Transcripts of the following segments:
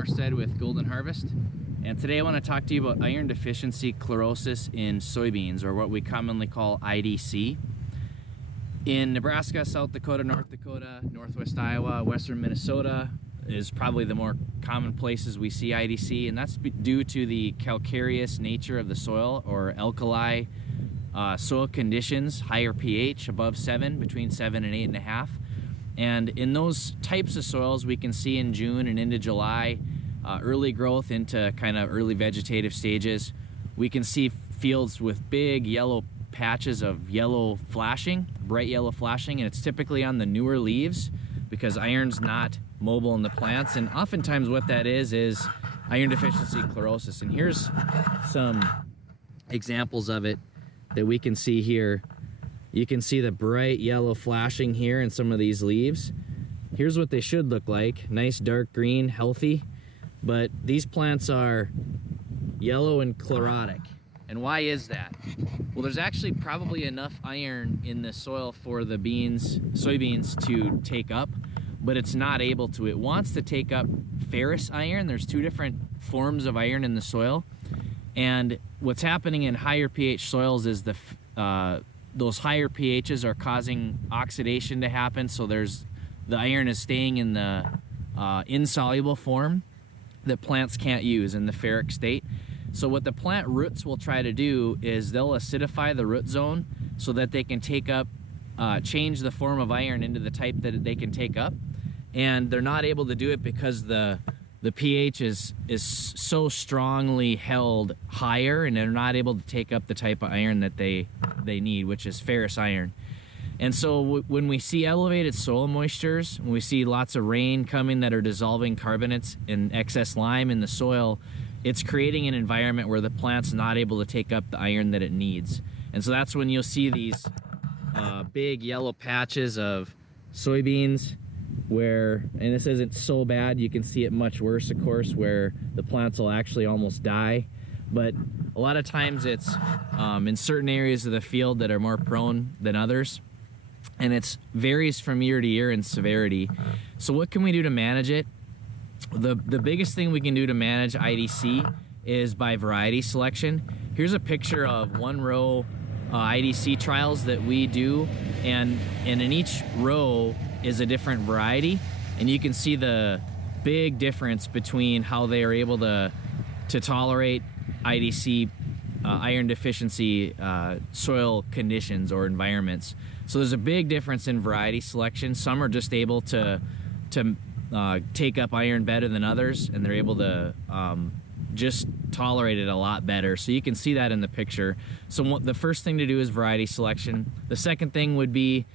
Aarestad with Golden Harvest, and today I want to talk to you about iron deficiency chlorosis in soybeans, or what we commonly call IDC. In Nebraska, South Dakota, North Dakota, Northwest Iowa, Western Minnesota is probably the more common places we see IDC, and that's due to the calcareous nature of the soil, or alkali soil conditions, higher pH, above 7, between 7 and 8.5. And in those types of soils, we can see in June and into July, early growth into kind of early vegetative stages. We can see fields with big yellow patches of yellow flashing, bright yellow flashing, and it's typically on the newer leaves because iron's not mobile in the plants. And oftentimes what that is iron deficiency chlorosis. And here's some examples of it that we can see here. You can see the bright yellow flashing here in some of these leaves. Here's what they should look like. Nice dark green, healthy. But these plants are yellow and chlorotic. And why is that? Well, there's actually probably enough iron in the soil for the soybeans to take up, but it's not able to. It wants to take up ferrous iron. There's two different forms of iron in the soil. And what's happening in higher pH soils is those higher pHs are causing oxidation to happen, so the iron is staying in the insoluble form that plants can't use in the ferric state. So what the plant roots will try to do is they'll acidify the root zone so that they can take up, change the form of iron into the type that they can take up, and they're not able to do it because the pH is so strongly held higher, and they're not able to take up the type of iron that they need, which is ferrous iron. And so when we see elevated soil moistures, when we see lots of rain coming that are dissolving carbonates and excess lime in the soil, it's creating an environment where the plant's not able to take up the iron that it needs. And so that's when you'll see these big yellow patches of soybeans where, and this isn't so bad, you can see it much worse, of course, where the plants will actually almost die. But a lot of times it's in certain areas of the field that are more prone than others, and it varies from year to year in severity. So what can we do to manage it? The biggest thing we can do to manage IDC is by variety selection. Here's a picture of one row IDC trials that we do, and in each row is a different variety, and you can see the big difference between how they are able to tolerate IDC, iron deficiency soil conditions or environments. So there's a big difference in variety selection. Some are just able to take up iron better than others, and they're able to just tolerate it a lot better. So you can see that in the picture. So the first thing to do is variety selection. The second thing would be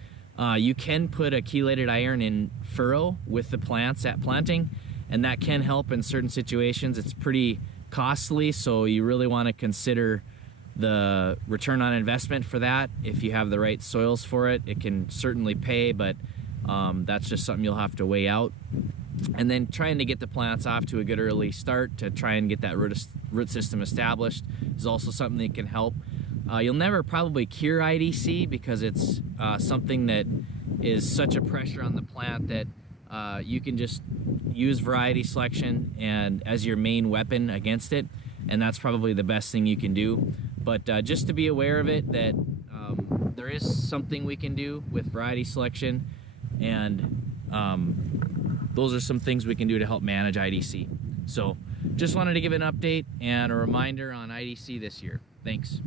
you can put a chelated iron in furrow with the plants at planting, and that can help in certain situations. It's pretty costly, so you really want to consider the return on investment for that. If you have the right soils for it, it can certainly pay, but that's just something you'll have to weigh out. And then trying to get the plants off to a good early start to try and get that root system established is also something that can help. You'll never probably cure IDC because it's something that is such a pressure on the plant that you can just use variety selection and as your main weapon against it, and that's probably the best thing you can do. But just to be aware of it, that there is something we can do with variety selection, and those are some things we can do to help manage IDC. So just wanted to give an update and a reminder on IDC this year. Thanks.